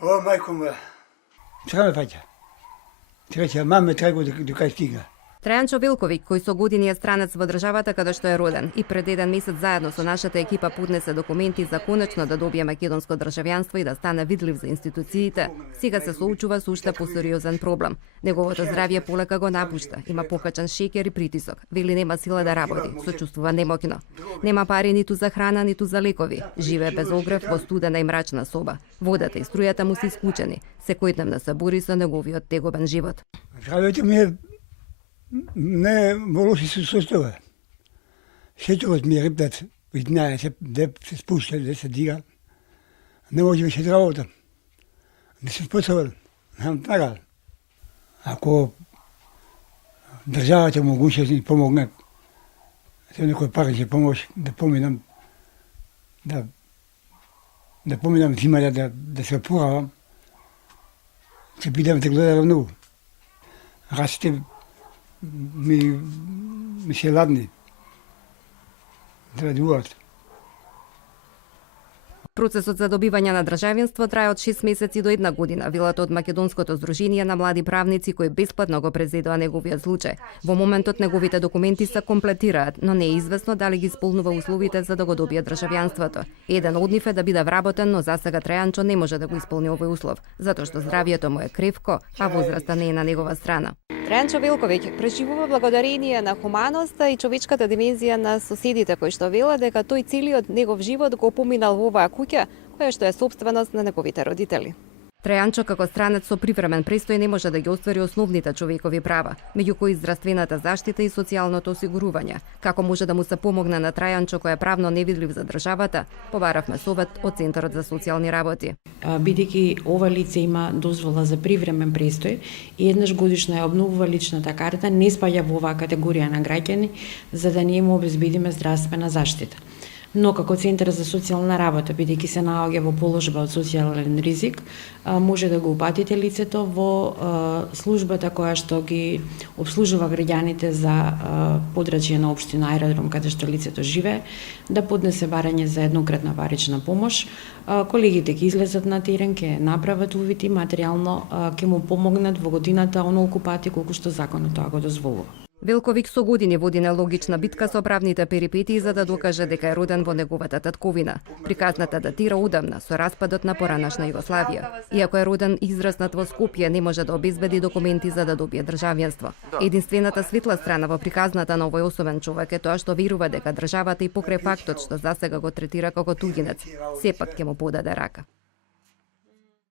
О, мајко моја. Сега ме фаќа. Сега ќе маме трего до кај стига. Трајанчо Велковиќ, кој со години е странец во државата каде што е роден и пред еден месец заедно со нашата екипа поднесе документи за конечно да добие македонско државјанство и да стане видлив за институциите, сега се соочува со уште посериозен проблем. Неговото здравје полека го напушта, има покачен шеќер и притисок, вели нема сила да работи, се чувствува немоќно. Нема пари ниту за храна, ниту за лекови, живее без огрев во студена и мрачна соба. Водата и струјата му се исклучени, секојдневно се бори со неговиот тегобен живот. Здравјето ми е не во лоши се состојба. Сетовот ми е рептат, виднае се, се спушта, да се дига. Не може веќе да работам. Не се способен, немам така. Ако државата могуше да ни помогне, со некој пари ќе помош да поминам, да поминам зимата, да се опоравам, ќе бидам да гледам многу. Расите ми се ладни. Да радуват. Процесот за добивање на државенство трае од 6 месеци до 1 година, велат од Македонското здружение на млади правници кои бесплатно го презедува неговиот случај. Во моментот неговите документи се комплетираат, но не е известно дали ги исполнува условите за да го добие државјанството. Еден од нив е да биде вработен, но засега Трајанчо не може да го исполни овој услов, затоа што здравјето му е кревко, а возраста не е на негова страна. Трајанчо Велковиќ преживува благодарение на хуманоста и човечката димензија на соседите кои што велат дека тој целиот негов живот го поминал во оваа куќа, која што е сопственост на неговите родители. Трајанчо како странец со привремен престој не може да ги оствари основните човекови права, меѓу кои здравствената заштита и социјалното осигурување. Како може да му се помогне на Трајанчо кој е правно невидлив за државата, побаравме совет од Центарот за социјални работи. Бидејќи ова лице има дозвола за привремен престој и еднаш годишно ја обновува личната карта, не спаѓа во оваа категорија на граѓани за да ние му обезбедиме здравствена заштита. Но како Центар за социјална работа, бидејќи се наоѓа во положба од социјален ризик, може да го упатите лицето во службата која што ги обслужува граѓаните за подрачје на општина Аеродром каде што лицето живее, да поднесе барање за еднократна парична помош. Колегите ќе излезат на терен, ќе направат увид и материјално ќе му помогнат во годината онолку пати колку што законот тоа го дозволува. Велковиќ со години води нелогична битка со правните перипетии за да докаже дека е роден во неговата татковина. Приказната датира одамна со распадот на поранашна Југославија. Иако е роден и израснат во Скопје, не може да обезбеди документи за да добие државјанство. Единствената светла страна во приказната на овој особен човек е тоа што верува дека државата и покрај фактот што засега го третира како туѓинец, сепак ќе му подаде рака.